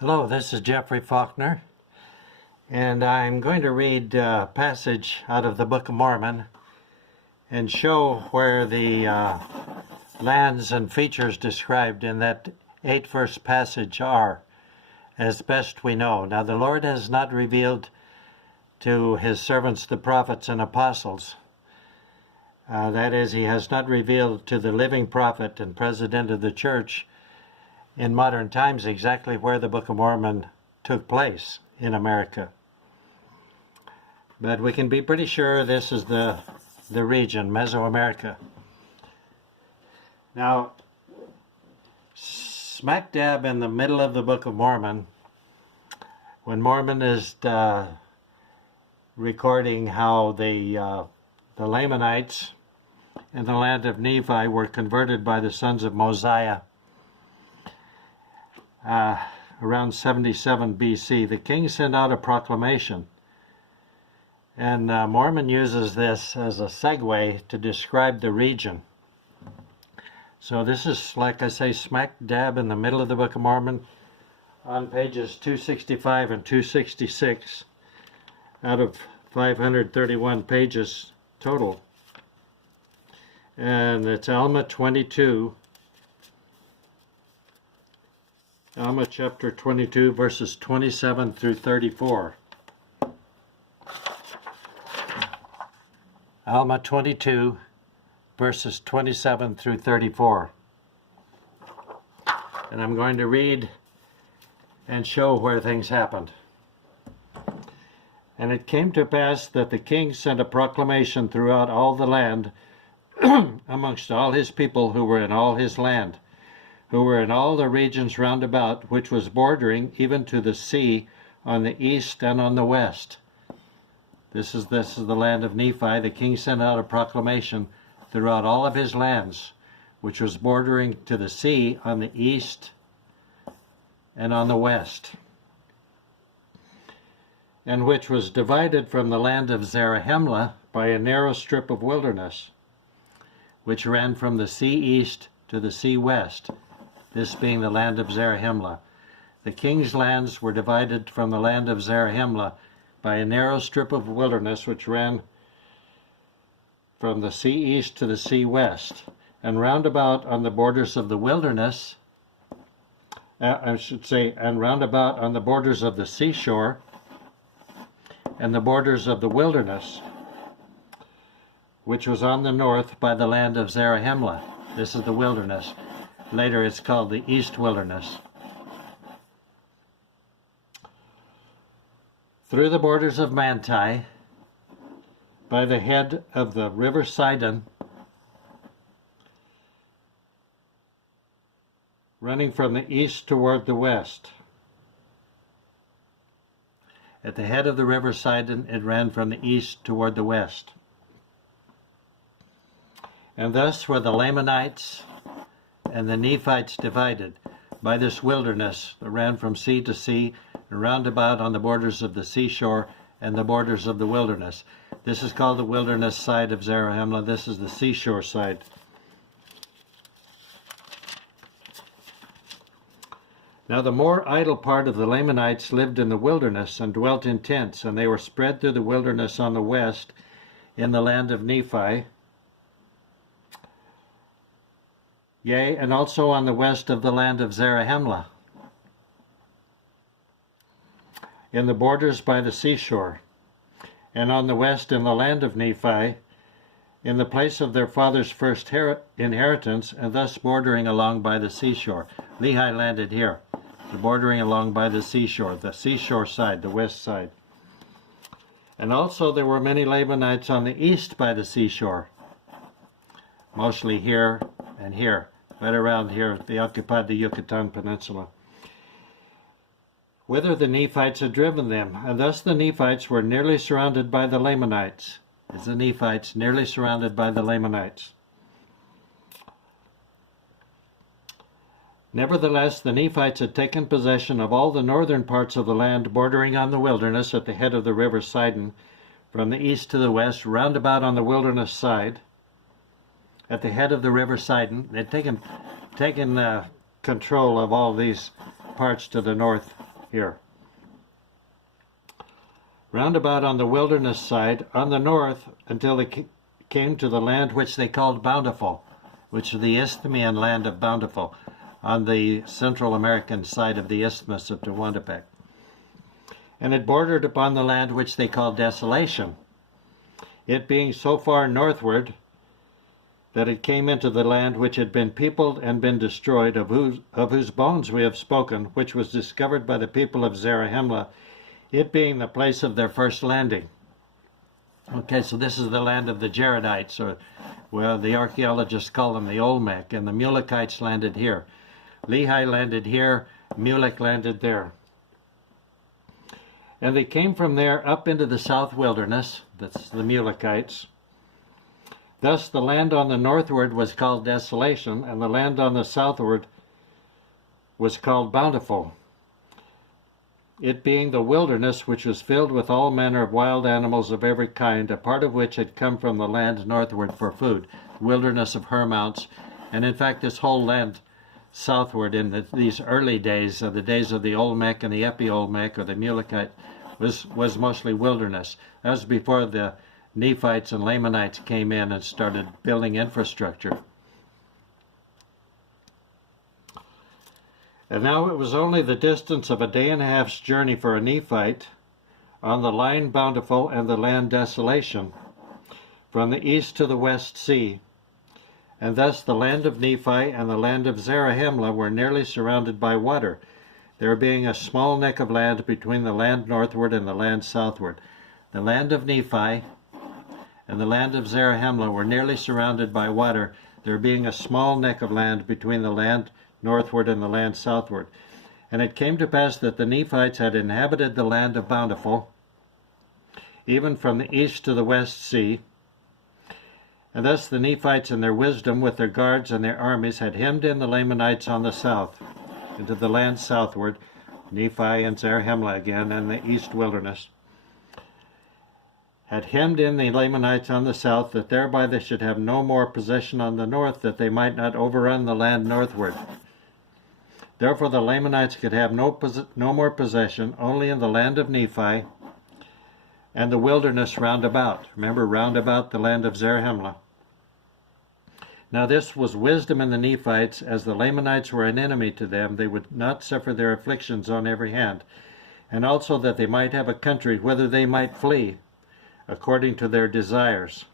Hello, this is Jeffrey Faulkner, and I'm going to read a passage out of the Book of Mormon and show where the lands and features described in that 8-verse passage are, as best we know. Now, the Lord has not revealed to his servants, the prophets and apostles. That is, he has not revealed to the living prophet and president of the church in modern times exactly where the Book of Mormon took place in America. But we can be pretty sure this is the region, Mesoamerica. Now, smack dab in the middle of the Book of Mormon, when Mormon is recording how the Lamanites in the land of Nephi were converted by the sons of Mosiah, around 77 BC, the king sent out a proclamation. And Mormon uses this as a segue to describe the region. So this is, like I say, smack dab in the middle of the Book of Mormon on pages 265 and 266 out of 531 pages total. And it's Alma 22. Alma chapter 22, verses 27 through 34. Alma 22, verses 27 through 34. And I'm going to read and show where things happened. And it came to pass that the king sent a proclamation throughout all the land amongst all his people who were in all his land, who were in all the regions round about, which was bordering even to the sea on the east and on the west. This is the land of Nephi. The king sent out a proclamation throughout all of his lands, which was bordering to the sea on the east and on the west, and which was divided from the land of Zarahemla by a narrow strip of wilderness, which ran from the sea east to the sea west, this being the land of Zarahemla. The king's lands were divided from the land of Zarahemla by a narrow strip of wilderness which ran from the sea east to the sea west, and round about on the borders of the wilderness, and round about on the borders of the seashore and the borders of the wilderness, which was on the north by the land of Zarahemla. This is the wilderness. Later it's called the East Wilderness. Through the borders of Manti, by the head of the river Sidon, running from the east toward the west. At the head of the river Sidon, it ran from the east toward the west. And thus were the Lamanites and the Nephites divided by this wilderness that ran from sea to sea and round about on the borders of the seashore and the borders of the wilderness. This is called the wilderness side of Zarahemla. This is the seashore side. Now the more idle part of the Lamanites lived in the wilderness and dwelt in tents, and they were spread through the wilderness on the west in the land of Nephi, yea, and also on the west of the land of Zarahemla, in the borders by the seashore, and on the west in the land of Nephi, in the place of their father's first inheritance, and thus bordering along by the seashore. Lehi landed here, bordering along by the seashore side, the west side. And also there were many Lamanites on the east by the seashore, mostly here and here, right around here. They occupied the Yucatan Peninsula, whither the Nephites had driven them. And thus the Nephites were nearly surrounded by the Lamanites. As the Nephites nearly surrounded by the Lamanites. Nevertheless, the Nephites had taken possession of all the northern parts of the land bordering on the wilderness at the head of the river Sidon, from the east to the west, round about on the wilderness side, at the head of the river Sidon. They'd taken control of all these parts to the north here. Round about on the wilderness side, on the north, until they came to the land which they called Bountiful, which is the Isthmian land of Bountiful, on the Central American side of the Isthmus of Tehuantepec. And it bordered upon the land which they called Desolation, it being so far northward that it came into the land which had been peopled and been destroyed, of whose bones we have spoken, which was discovered by the people of Zarahemla, it being the place of their first landing. Okay, so this is the land of the Jaredites, or well, the archaeologists call them the Olmec, and the Mulekites landed here. Lehi landed here, Mulek landed there. And they came from there up into the south wilderness, that's the Mulekites. Thus the land on the northward was called Desolation, and the land on the southward was called Bountiful, it being the wilderness which was filled with all manner of wild animals of every kind, a part of which had come from the land northward for food, wilderness of Hermounts. And in fact, this whole land southward in these early days, the days of the Olmec and the Epi-Olmec, or the Mulekite, was mostly wilderness. That was before the Nephites and Lamanites came in and started building infrastructure. And now it was only the distance of a day and a half's journey for a Nephite on the line Bountiful and the land Desolation, from the east to the west sea. And thus the land of Nephi and the land of Zarahemla were nearly surrounded by water, there being a small neck of land between the land northward and the land southward. The land of Nephi and the land of Zarahemla were nearly surrounded by water, there being a small neck of land between the land northward and the land southward. And it came to pass that the Nephites had inhabited the land of Bountiful, even from the east to the west sea. And thus the Nephites in their wisdom with their guards and their armies had hemmed in the Lamanites on the south, into the land southward, Nephi and Zarahemla again, and the east wilderness, had hemmed in the Lamanites on the south, that thereby they should have no more possession on the north, that they might not overrun the land northward. Therefore the Lamanites could have no more possession, only in the land of Nephi and the wilderness round about. Remember, round about the land of Zarahemla. Now this was wisdom in the Nephites, as the Lamanites were an enemy to them, they would not suffer their afflictions on every hand, and also that they might have a country whither they might flee, according to their desires.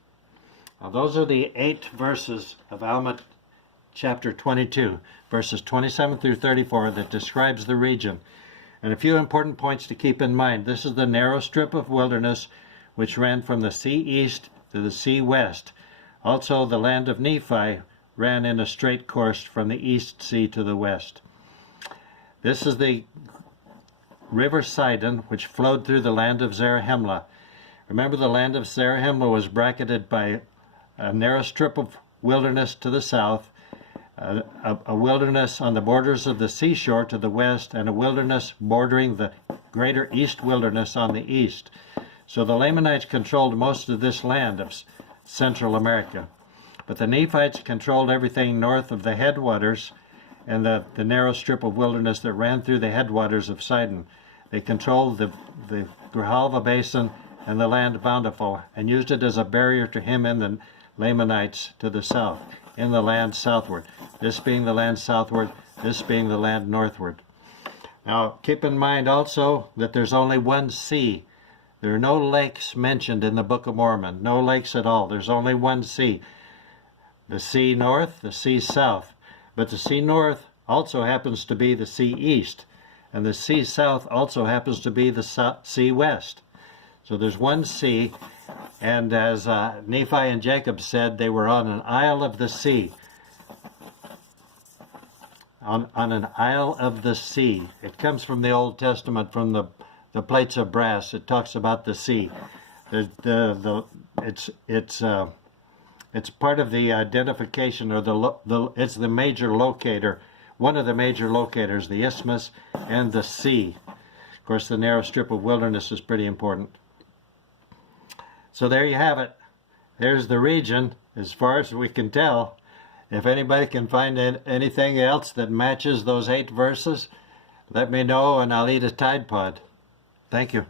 Now those are the 8 verses of Alma chapter 22, verses 27 through 34, that describes the region. And a few important points to keep in mind. This is the narrow strip of wilderness which ran from the sea east to the sea west. Also the land of Nephi ran in a straight course from the east sea to the west. This is the river Sidon, which flowed through the land of Zarahemla. Remember, the land of Zarahemla was bracketed by a narrow strip of wilderness to the south, a wilderness on the borders of the seashore to the west, and a wilderness bordering the greater east wilderness on the east. So the Lamanites controlled most of this land of Central America. But the Nephites controlled everything north of the headwaters and the narrow strip of wilderness that ran through the headwaters of Sidon. They controlled the Grijalva Basin and the land Bountiful, and used it as a barrier to him and the Lamanites to the south, in the land southward. This being the land southward, this being the land northward. Now, keep in mind also that there's only one sea. There are no lakes mentioned in the Book of Mormon, no lakes at all. There's only one sea. The sea north, the sea south. But the sea north also happens to be the sea east, and the sea south also happens to be the sea west. So there's one sea, and as Nephi and Jacob said, they were on an isle of the sea. On an isle of the sea. It comes from the Old Testament, from the plates of brass. It talks about the sea. It's part of the identification, or it's the major locator, one of the major locators, the isthmus and the sea. Of course, the narrow strip of wilderness is pretty important. So there you have it. There's the region, as far as we can tell. If anybody can find anything else that matches those 8 verses, let me know and I'll eat a Tide Pod. Thank you.